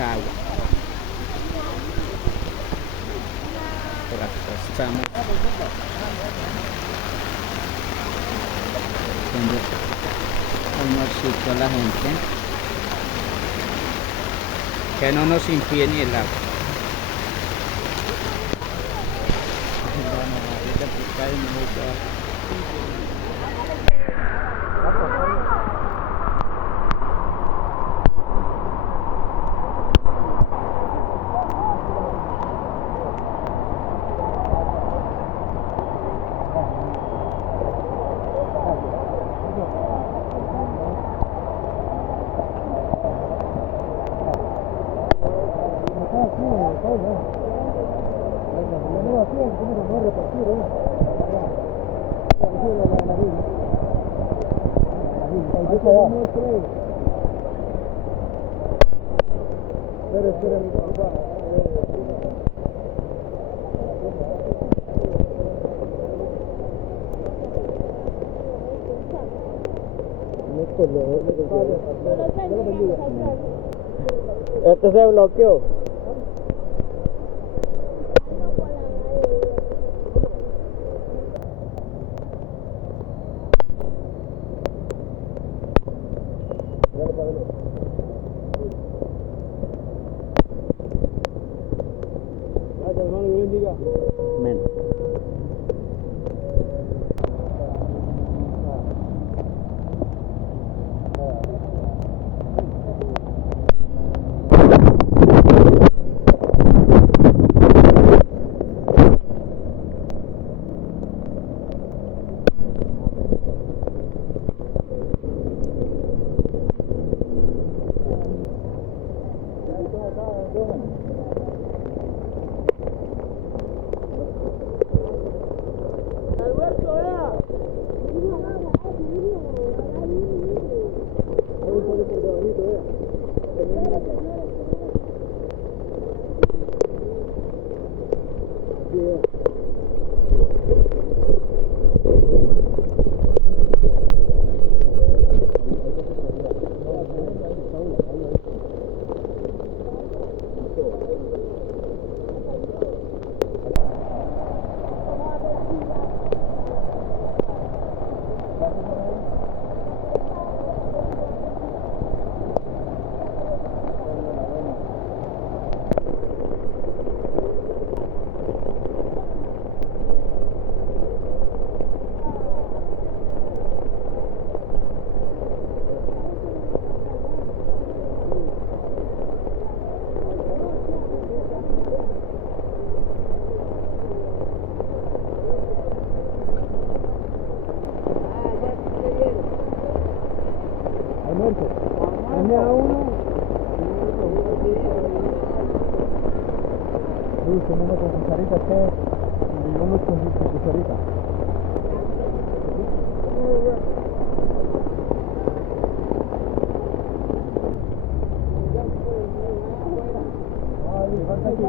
mucha agua. Por acá estamos haciendo almuercito a la gente, que no nos impide ni el agua. Este se bloqueó. Menos. Uno con cucharita, y uno con cucharita. Ay, falta aquí.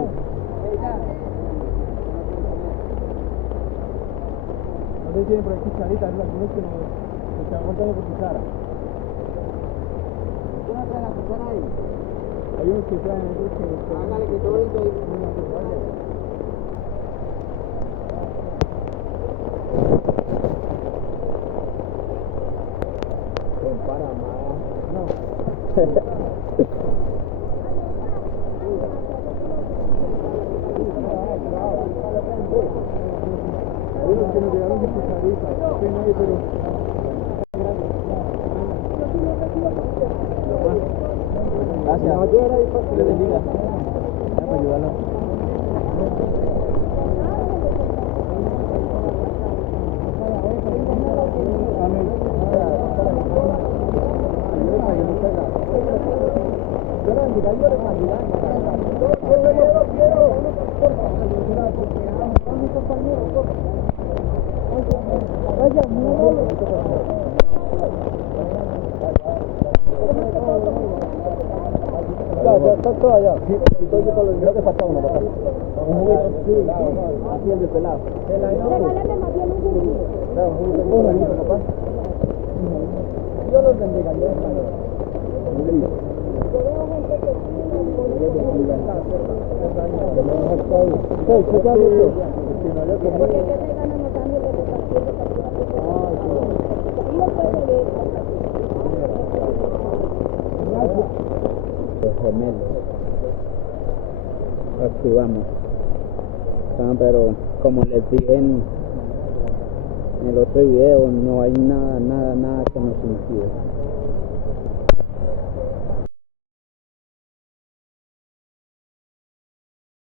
No te tienen por ahí cucharita, es la que se aguantan por cuchara. ¿Tú no traes la cuchara ahí? Hay unos que traen, otros que... Hágale que todo esto es una cuchara. Para más. No. Hay unos que nos llegaron de cucharita, que no hay, pero... Gracias. No, yo era ahí para que le bendiga. Para ayudarlo. Amén. Ya está todo allá. Creo que falta uno, papá. Un juguete. Sí, así el de pelado. Regálame más bien un juguito. Claro, un juguito, papá. Yo los bendiga, yo. Yo veo gente que Porque que se ganan los años de repartir de Los gemelos. Activamos. Pero como les dije en el otro video, no hay nada que nos impida.